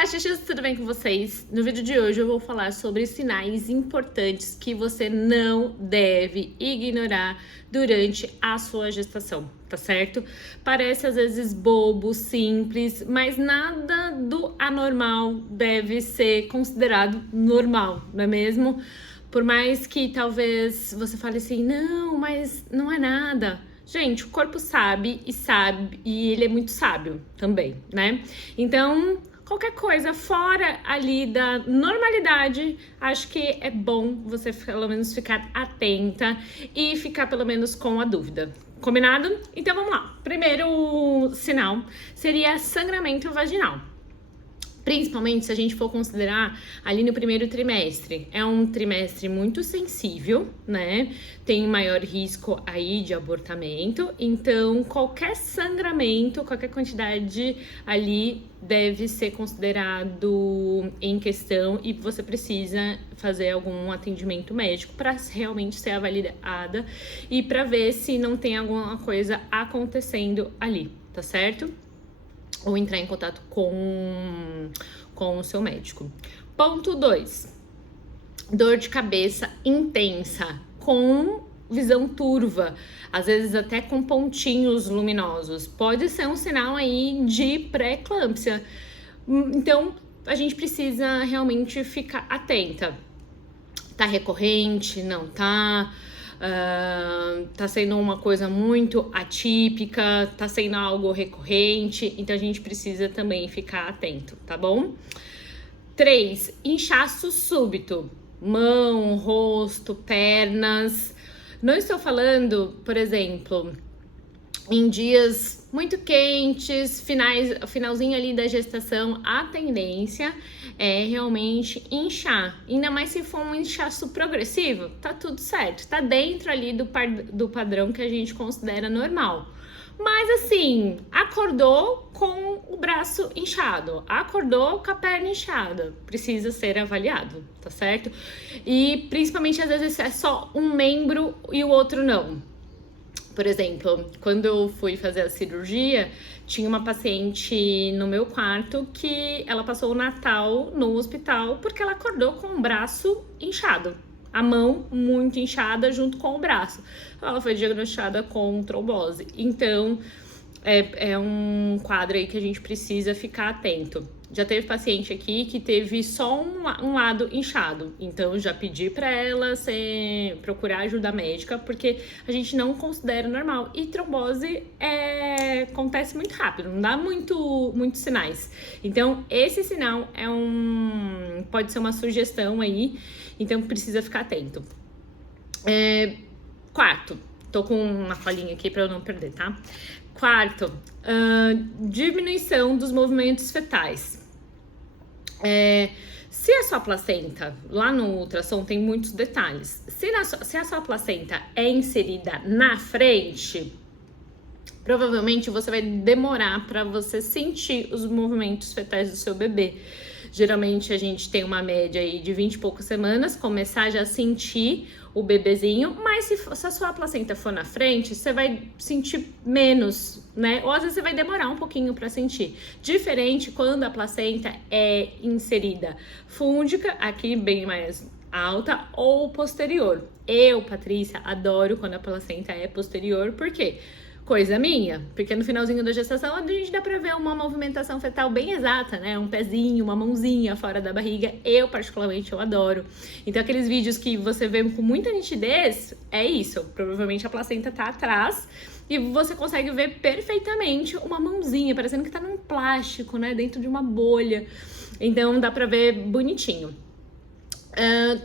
Olá, xixis, tudo bem com vocês? No vídeo de hoje eu vou falar sobre sinais importantes que você não deve ignorar durante a sua gestação, tá certo? Parece às vezes bobo, simples, mas nada do anormal deve ser considerado normal, não é mesmo? Por mais que talvez você fale assim, não, mas não é nada. Gente, o corpo sabe, e ele é muito sábio também, né? Então, qualquer coisa fora ali da normalidade, acho que é bom você pelo menos ficar atenta e ficar pelo menos com a dúvida. Combinado? Então vamos lá. Primeiro sinal seria sangramento vaginal. Principalmente se a gente for considerar ali no primeiro trimestre. É um trimestre muito sensível, né? Tem maior risco aí de abortamento. Então, qualquer sangramento, qualquer quantidade ali deve ser considerado em questão e você precisa fazer algum atendimento médico para realmente ser avaliada e para ver se não tem alguma coisa acontecendo ali, tá certo? Ou entrar em contato com o seu médico. Ponto 2. Dor de cabeça intensa, com visão turva, às vezes até com pontinhos luminosos. Pode ser um sinal aí de pré-eclâmpsia. Então, a gente precisa realmente ficar atenta. Tá recorrente? Não tá? Tá sendo uma coisa muito atípica, tá sendo algo recorrente, então a gente precisa também ficar atento, tá bom? 3. Inchaço súbito, mão, rosto, pernas. Não estou falando, por exemplo, em dias muito quentes, finalzinho ali da gestação, a tendência é realmente inchar. Ainda mais se for um inchaço progressivo, tá tudo certo. Tá dentro ali do padrão que a gente considera normal. Mas assim, acordou com o braço inchado, acordou com a perna inchada, precisa ser avaliado, tá certo? E principalmente às vezes é só um membro e o outro não. Por exemplo, quando eu fui fazer a cirurgia, tinha uma paciente no meu quarto que ela passou o Natal no hospital porque ela acordou com o braço inchado, a mão muito inchada junto com o braço. Ela foi diagnosticada com trombose. Então, é um quadro aí que a gente precisa ficar atento. Já teve paciente aqui que teve só um lado inchado, então já pedi para ela procurar ajuda médica, porque a gente não considera normal. E trombose acontece muito rápido, não dá muitos sinais. Então, esse sinal pode ser uma sugestão aí, então precisa ficar atento. Quarto, tô com uma colinha aqui para eu não perder, tá? Quarto, diminuição dos movimentos fetais. Se a sua placenta, lá no ultrassom tem muitos detalhes, se a sua placenta é inserida na frente, provavelmente você vai demorar para você sentir os movimentos fetais do seu bebê. Geralmente a gente tem uma média aí de 20 e poucas semanas, começar já a sentir o bebezinho, mas se a sua placenta for na frente, você vai sentir menos, né? Ou às vezes você vai demorar um pouquinho para sentir. Diferente quando a placenta é inserida fúndica, aqui bem mais alta, ou posterior. Eu, Patrícia, adoro quando a placenta é posterior, por quê? Coisa minha, porque no finalzinho da gestação a gente dá pra ver uma movimentação fetal bem exata, né? Um pezinho, uma mãozinha fora da barriga. Eu, particularmente, eu adoro. Então, aqueles vídeos que você vê com muita nitidez, é isso. Provavelmente a placenta tá atrás e você consegue ver perfeitamente uma mãozinha, parecendo que tá num plástico, né? Dentro de uma bolha. Então, dá pra ver bonitinho.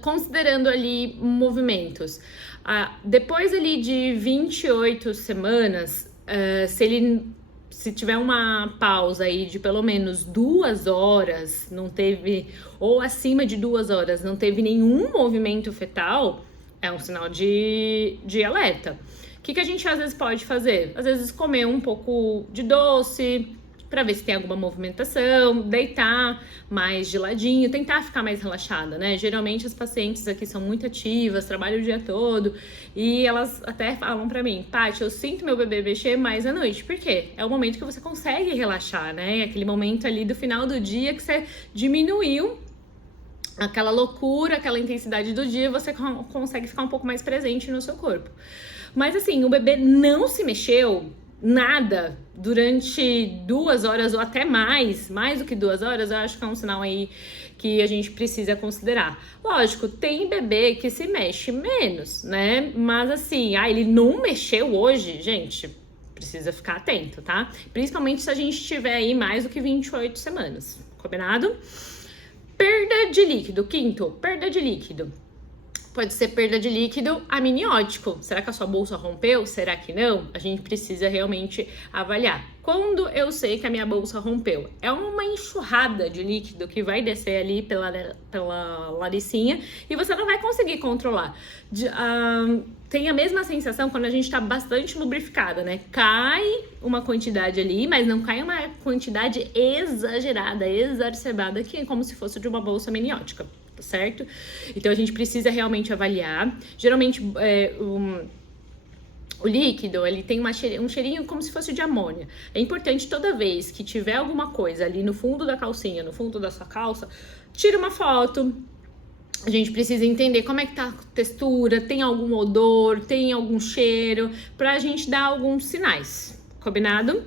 Considerando ali movimentos, depois ali de 28 semanas, se tiver uma pausa aí de pelo menos 2 horas, não teve, ou acima de 2 horas, não teve nenhum movimento fetal, é um sinal de alerta. O que a gente às vezes pode fazer? Às vezes comer um pouco de doce, para ver se tem alguma movimentação, deitar mais de ladinho, tentar ficar mais relaxada, né? Geralmente as pacientes aqui são muito ativas, trabalham o dia todo e elas até falam para mim, Paty, eu sinto meu bebê mexer mais à noite. Por quê? É o momento que você consegue relaxar, né? É aquele momento ali do final do dia que você diminuiu aquela loucura, aquela intensidade do dia, você consegue ficar um pouco mais presente no seu corpo. Mas assim, o bebê não se mexeu nada durante 2 horas ou até mais do que 2 horas, eu acho que é um sinal aí que a gente precisa considerar. Lógico, tem bebê que se mexe menos, né? Mas assim, ele não mexeu hoje, gente, precisa ficar atento, tá? Principalmente se a gente tiver aí mais do que 28 semanas, combinado? Perda de líquido, quinto, perda de líquido. Pode ser perda de líquido amniótico. Será que a sua bolsa rompeu? Será que não? A gente precisa realmente avaliar. Quando eu sei que a minha bolsa rompeu? É uma enxurrada de líquido que vai descer ali pela laricinha e você não vai conseguir controlar. Tem a mesma sensação quando a gente tá bastante lubrificada, né? Cai uma quantidade ali, mas não cai uma quantidade exagerada, exacerbada, que é como se fosse de uma bolsa amniótica. Certo? Então a gente precisa realmente avaliar. Geralmente o líquido, ele tem um cheirinho como se fosse de amônia. É importante toda vez que tiver alguma coisa ali no fundo da calcinha, no fundo da sua calça, tira uma foto. A gente precisa entender como é que tá a textura, tem algum odor, tem algum cheiro, pra gente dar alguns sinais. Combinado?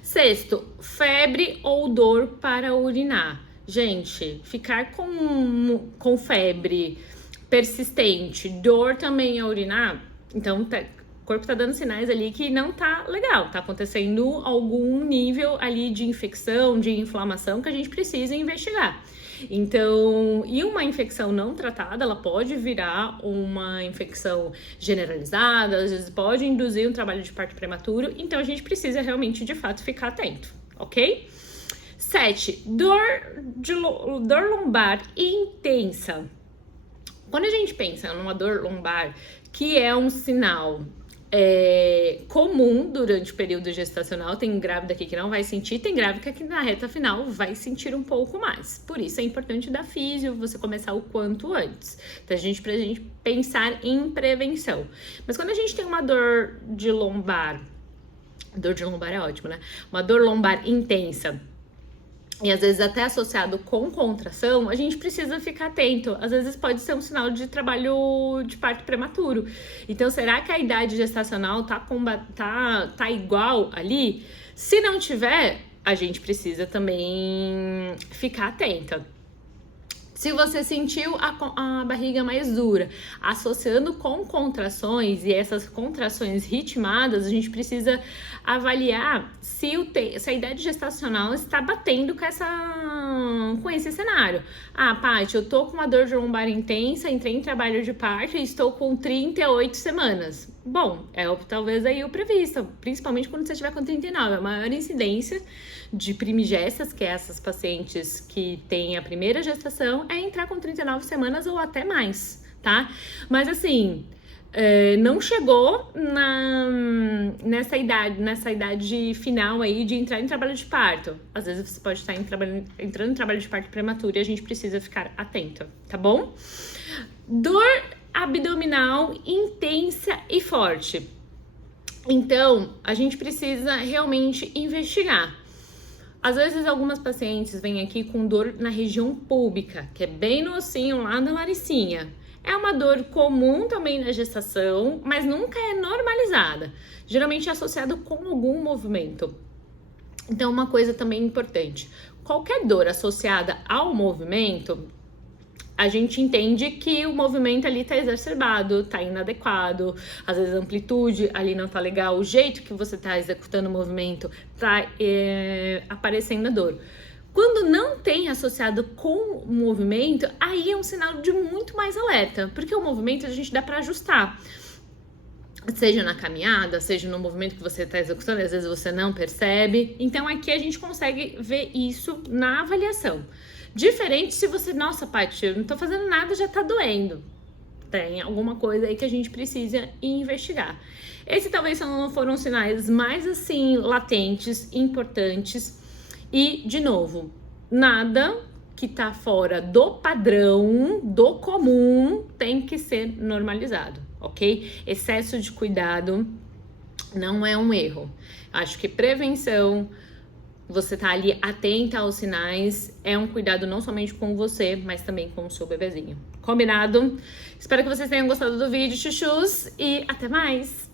Sexto, febre ou dor para urinar. Gente, ficar com febre persistente, dor também a urinar, então o corpo tá dando sinais ali que não tá legal, tá acontecendo algum nível ali de infecção, de inflamação que a gente precisa investigar. Então, e uma infecção não tratada, ela pode virar uma infecção generalizada, às vezes pode induzir um trabalho de parto prematuro, então a gente precisa realmente, de fato, ficar atento, ok? 7. Dor lombar intensa. Quando a gente pensa numa dor lombar, que é um sinal comum durante o período gestacional, tem grávida aqui que não vai sentir, tem grávida que na reta final vai sentir um pouco mais. Por isso é importante dar físio, você começar o quanto antes. Então, pra gente pensar em prevenção. Mas quando a gente tem uma dor de lombar é ótimo, né? Uma dor lombar intensa, e às vezes até associado com contração, a gente precisa ficar atento. Às vezes pode ser um sinal de trabalho de parto prematuro. Então, será que a idade gestacional tá igual ali? Se não tiver, a gente precisa também ficar atenta. Se você sentiu a barriga mais dura, associando com contrações e essas contrações ritmadas, a gente precisa avaliar se a idade gestacional está batendo com esse cenário. Paty, eu tô com uma dor de lombar intensa, entrei em trabalho de parto e estou com 38 semanas. Bom, talvez aí o previsto, principalmente quando você estiver com 39, a maior incidência de primigestas, que é essas pacientes que têm a primeira gestação, é entrar com 39 semanas ou até mais, tá? Mas assim, não chegou nessa idade final aí de entrar em trabalho de parto. Às vezes você pode estar entrando em trabalho de parto prematuro e a gente precisa ficar atento, tá bom? Dor abdominal intensa e forte. Então, a gente precisa realmente investigar. Às vezes, algumas pacientes vêm aqui com dor na região púbica, que é bem no ossinho lá da laricinha. É uma dor comum também na gestação, mas nunca é normalizada. Geralmente é associado com algum movimento. Então, uma coisa também importante. Qualquer dor associada ao movimento, a gente entende que o movimento ali tá exacerbado, tá inadequado, às vezes a amplitude ali não tá legal, o jeito que você tá executando o movimento tá aparecendo a dor. Quando não tem associado com o movimento, aí é um sinal de muito mais alerta, porque o movimento a gente dá para ajustar. Seja na caminhada, seja no movimento que você está executando, às vezes você não percebe. Então aqui a gente consegue ver isso na avaliação. Diferente se você, nossa, Paty, eu não tô fazendo nada, já tá doendo. Tem alguma coisa aí que a gente precisa investigar. Esse talvez foram sinais mais assim, latentes, importantes. E, de novo, nada que tá fora do padrão, do comum, tem que ser normalizado, ok? Excesso de cuidado não é um erro. Acho que prevenção, você tá ali atenta aos sinais, é um cuidado não somente com você, mas também com o seu bebezinho. Combinado? Espero que vocês tenham gostado do vídeo, chuchus, e até mais!